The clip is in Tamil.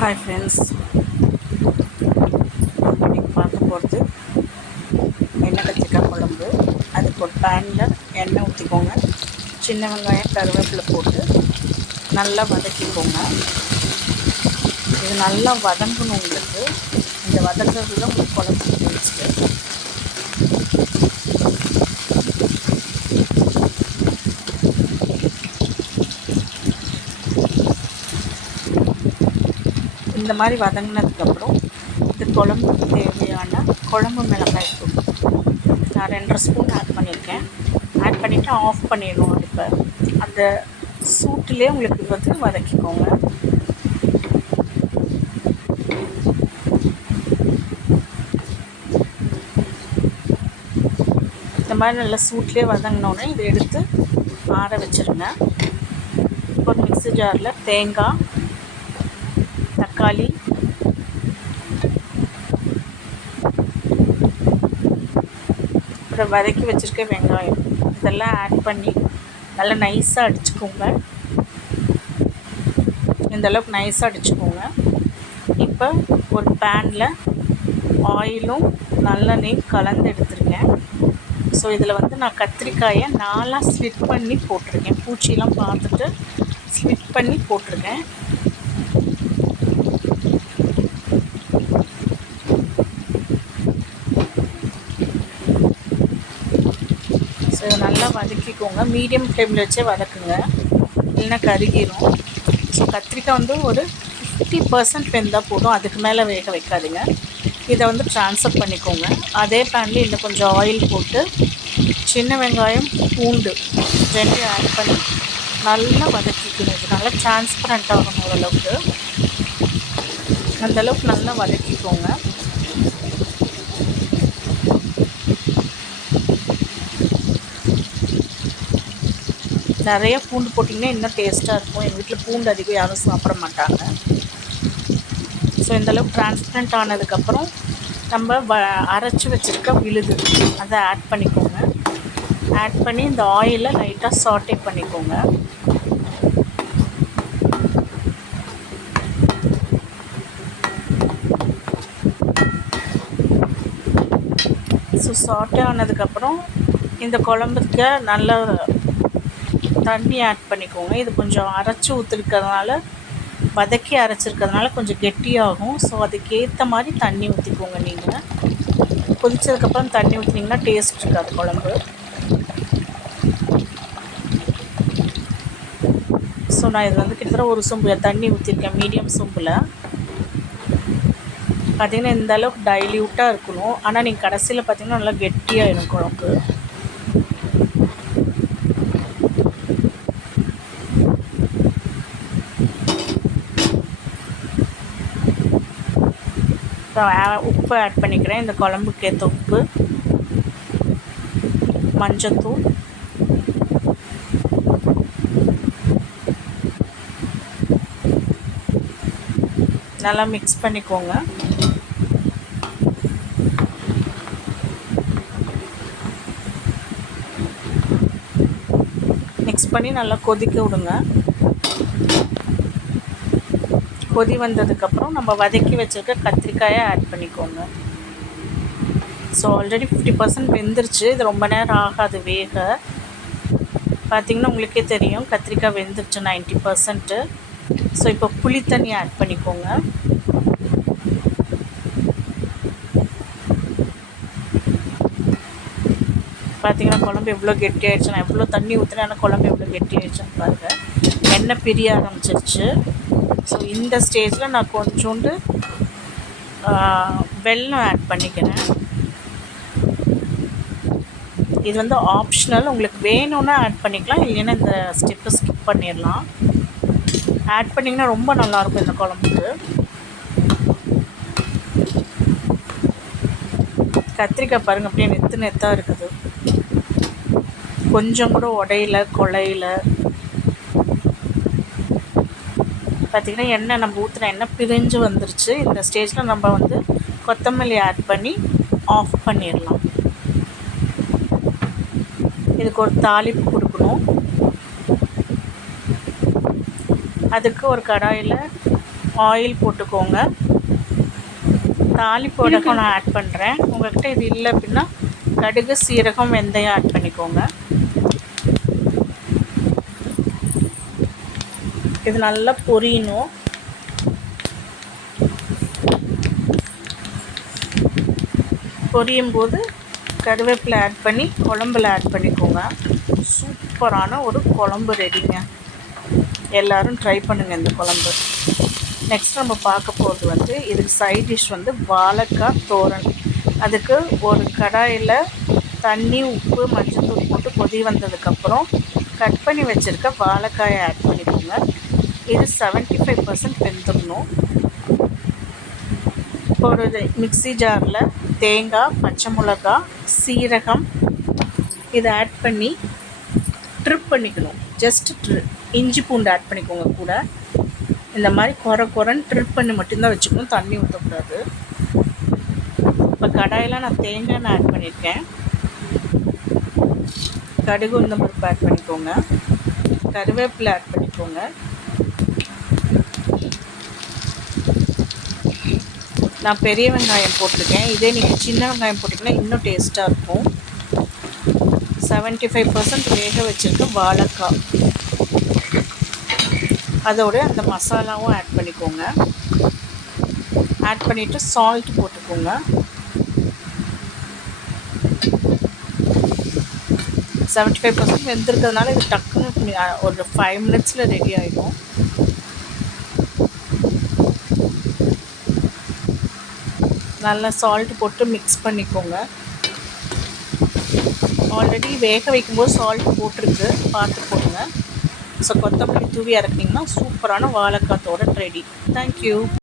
ஹாய் ஃப்ரெண்ட்ஸ், இன்றைக்கி பார்க்க போகிறது எண்ணெய் கத்திரிக்காய் குழம்பு. அதுக்கு ஒரு பேனில் எண்ணெய் ஊற்றிக்கோங்க. சின்ன வெங்காயம் கருவேப்பிலை போட்டு நல்லா வதக்கிக்கோங்க. இது நல்லா வதங்கணும். உங்களுக்கு இந்த வதங்கிறது தான் உங்களுக்கு குழம்பு டேஸ்ட்டு. இந்த மாதிரி வதங்கினதுக்கப்புறம் இது குழம்புக்கு தேவையான குழம்பு மிளகாய் தூள் நான் 2.5 ஸ்பூன் ஆட் பண்ணியிருக்கேன். ஆட் பண்ணிவிட்டு ஆஃப் பண்ணிடணும் அடுப்பை. அந்த சூட்டிலே உங்களுக்கு வதக்கிக்கோங்க. இந்த மாதிரி நல்லா சூட்லேயே வதங்கினோடனே இதை எடுத்து ஆற வச்சுருங்க. ஒரு மிக்ஸி ஜாரில் தேங்காய், தக்காளி, அப்புறம் வதக்கி வச்சுருக்க வெங்காயம் இதெல்லாம் ஆட் பண்ணி நல்லா நைஸாக அடிச்சுக்கோங்க. இந்தளவுக்கு நைஸாக அடிச்சுக்கோங்க. இப்போ ஒரு பேனில் ஆயிலும் நல்லெண்ணெயும் கலந்து எடுத்துருக்கேன். ஸோ இதில் நான் கத்திரிக்காயை 4 ஸ்லிட் பண்ணி போட்டிருக்கேன். பூச்சியெல்லாம் பார்த்துட்டு ஸ்லிட் பண்ணி போட்டிருக்கேன். ஸோ இதை நல்லா வதக்கிக்கோங்க. மீடியம் ஃப்ளேமில் வச்சே வதக்குங்க, இல்லைன்னா கருகிரும். ஸோ கத்திரிக்காய் ஒரு 50% வெந்தால் போதும், அதுக்கு மேலே வேக வைக்காதீங்க. இதை ட்ரான்ஸ்ஃபர் பண்ணிக்கோங்க. அதே பேனில் இன்னும் கொஞ்சம் ஆயில் போட்டு சின்ன வெங்காயம், பூண்டு 2 ஆட் பண்ணி நல்லா வதக்கிக்கணும். இது நல்லா டிரான்ஸ்பரண்ட் ஆகணும். ஓரளவுக்கு அந்தளவுக்கு நல்லா வதக்கிக்கோங்க. நிறைய பூண்டு போட்டிங்கன்னா இன்னும் டேஸ்ட்டாக இருக்கும். எங்கள் வீட்டில் பூண்டு அதிகம் யாரும் சாப்பிட மாட்டாங்க. ஸோ இந்தளவுக்கு டிரான்ஸ்பரண்ட் ஆனதுக்கப்புறம் நம்ம அரைச்சி வச்சுருக்க விழுது அதை ஆட் பண்ணிக்கோங்க. ஆட் பண்ணி இந்த ஆயிலை லைட்டாக சாட்டே பண்ணிக்கோங்க. ஸோ சாட்டே ஆனதுக்கப்புறம் இந்த குழம்புக்கு நல்ல தண்ணி ஆட் பண்ணிக்கோங்க. இது கொஞ்சம் அரைச்சி ஊற்றிருக்கிறதுனால, வதக்கி அரைச்சிருக்கிறதுனால கொஞ்சம் கெட்டியாகும். ஸோ அதுக்கேற்ற மாதிரி தண்ணி ஊற்றிக்கோங்க. நீங்கள் கொதிச்சதுக்கப்புறம் தண்ணி ஊற்றினீங்கன்னா டேஸ்ட் இருக்காது குழம்பு. ஸோ நான் இது கிட்டத்தட்ட ஒரு சொம்பு தண்ணி ஊற்றிருக்கேன், மீடியம் சொம்பில். பார்த்திங்கன்னா இந்த அளவுக்கு டைல்யூட்டாக இருக்கணும். ஆனால் நீங்கள் கடைசியில் பார்த்திங்கன்னா நல்லா கெட்டியாகிடும் குழம்பு. உப்பு ஆட் பண்ணிக்கிறேன். இந்த குழம்புக்கு ஏற்ற உப்பு, மஞ்சத்தூள், நல்லா மிக்ஸ் பண்ணிக்கோங்க. மிக்ஸ் பண்ணி நல்லா கொதிக்க விடுங்க. கொதி வந்ததுக்கப்புறம் நம்ம வதக்கி வச்சுருக்க கத்திரிக்காயை ஆட் பண்ணிக்கோங்க. ஸோ ஆல்ரெடி 50% வெந்துருச்சு. இது ரொம்ப நேரம் ஆகாது வேக. பார்த்திங்கன்னா உங்களுக்கே தெரியும் கத்திரிக்காய் வெந்துருச்சு 90%. ஸோ இப்போ புளி தண்ணி ஆட் பண்ணிக்கோங்க. பார்த்திங்கன்னா குழம்பு எவ்வளோ கெட்டி ஆகிடுச்சு. நான் எவ்வளோ தண்ணி ஊற்றினா குழம்பு எவ்வளோ கெட்டி ஆகிடுச்சுன்னு பாருங்கள். எண்ணெய் பிரிய ஆரம்பிச்சிருச்சு. ஸோ இந்த ஸ்டேஜில் நான் கொஞ்சோண்டு வெல்லம் ஆட் பண்ணிக்கிறேன். இது ஆப்ஷனல், உங்களுக்கு வேணும்னா ஆட் பண்ணிக்கலாம், இல்லைன்னா இந்த ஸ்டெப்பை ஸ்கிப் பண்ணிடலாம். ஆட் பண்ணிங்கன்னா ரொம்ப நல்லாயிருக்கும் இந்த குழம்புக்கு. கத்திரிக்காய் பாருங்கள் அப்படியே நெத்து நெத்தாக இருக்குது, கொஞ்சம் கூட உடையில கொலையில். பார்த்திங்கன்னா எண்ணெய் நம்ம ஊற்றின எண்ணெய் பிரிஞ்சு வந்துருச்சு. இந்த ஸ்டேஜில் நம்ம கொத்தமல்லி ஆட் பண்ணி ஆஃப் பண்ணிடலாம். இதுக்கு ஒரு தாளிப்பு கொடுக்கணும். அதுக்கு ஒரு கடாயில் ஆயில் போட்டுக்கோங்க. தாளிப்போடகம் நான் ஆட் பண்ணுறேன். உங்கள்கிட்ட இது இல்லை அப்படின்னா கடுகு, சீரகம், வெந்தயம் ஆட் பண்ணிக்கோங்க. இது நல்லா பொரியணும். பொரியும் போது கருவேப்பிலை ஆட் பண்ணி குழம்புல ஆட் பண்ணிக்கோங்க. சூப்பரான ஒரு குழம்பு ரெடிங்க. எல்லோரும் ட்ரை பண்ணுங்கள் இந்த குழம்பு. நெக்ஸ்ட் நம்ம பார்க்க போகிறது வந்து இதுக்கு சைட் டிஷ் வந்து வாழைக்காய் தோரன். அதுக்கு ஒரு கடாயில் தண்ணி, உப்பு, மஞ்சள்தூள் போட்டு கொதி வந்ததுக்கப்புறம் கட் பண்ணி வச்சுருக்க வாழைக்காயை ஆட் பண்ணிக்கோங்க. இது 75% வெந்துடணும். ஒரு மிக்ஸி ஜாரில் தேங்காய், பச்சை மிளகாய், சீரகம் இதை ஆட் பண்ணி ட்ரிப் பண்ணிக்கணும். ஜஸ்ட் இஞ்சி பூண்டு ஆட் பண்ணிக்கோங்க. கூட இந்த மாதிரி குறைன்னு ட்ரிப் பண்ணி மட்டும்தான் வச்சுக்கணும், தண்ணி ஊற்றக்கூடாது. இப்போ கடாயில் நான் தேங்காய் ஆட் பண்ணியிருக்கேன். கடுகு, உளுந்தம் பருப்பு ஆட் பண்ணிக்கோங்க. கருவேப்பிலை ஆட் பண்ணிக்கோங்க. நான் பெரிய வெங்காயம் போட்டிருக்கேன். இதே நீங்கள் சின்ன வெங்காயம் போட்டிங்கன்னா இன்னும் டேஸ்ட்டாக இருக்கும். 75% வேக வச்சுருக்க வாழைக்காய், அதோட அந்த மசாலாவும் ஆட் பண்ணிக்கோங்க. ஆட் பண்ணிவிட்டு சால்ட் போட்டுக்கோங்க. 75% வெந்திருக்கிறதுனால இது டக்குன்னு ஒரு 5 minutesல ரெடி ஆகிடும். நல்லா சால்ட் போட்டு மிக்ஸ் பண்ணிக்கோங்க. ஆல்ரெடி வேக வைக்கும்போது சால்ட் போட்டிருக்கு, பார்த்து போடுங்க. ஸோ கொத்தமல்லி தூவி இறக்குனீங்கன்னா சூப்பரான வாழைக்காய் தோரன் ரெடி. தேங்க்யூ.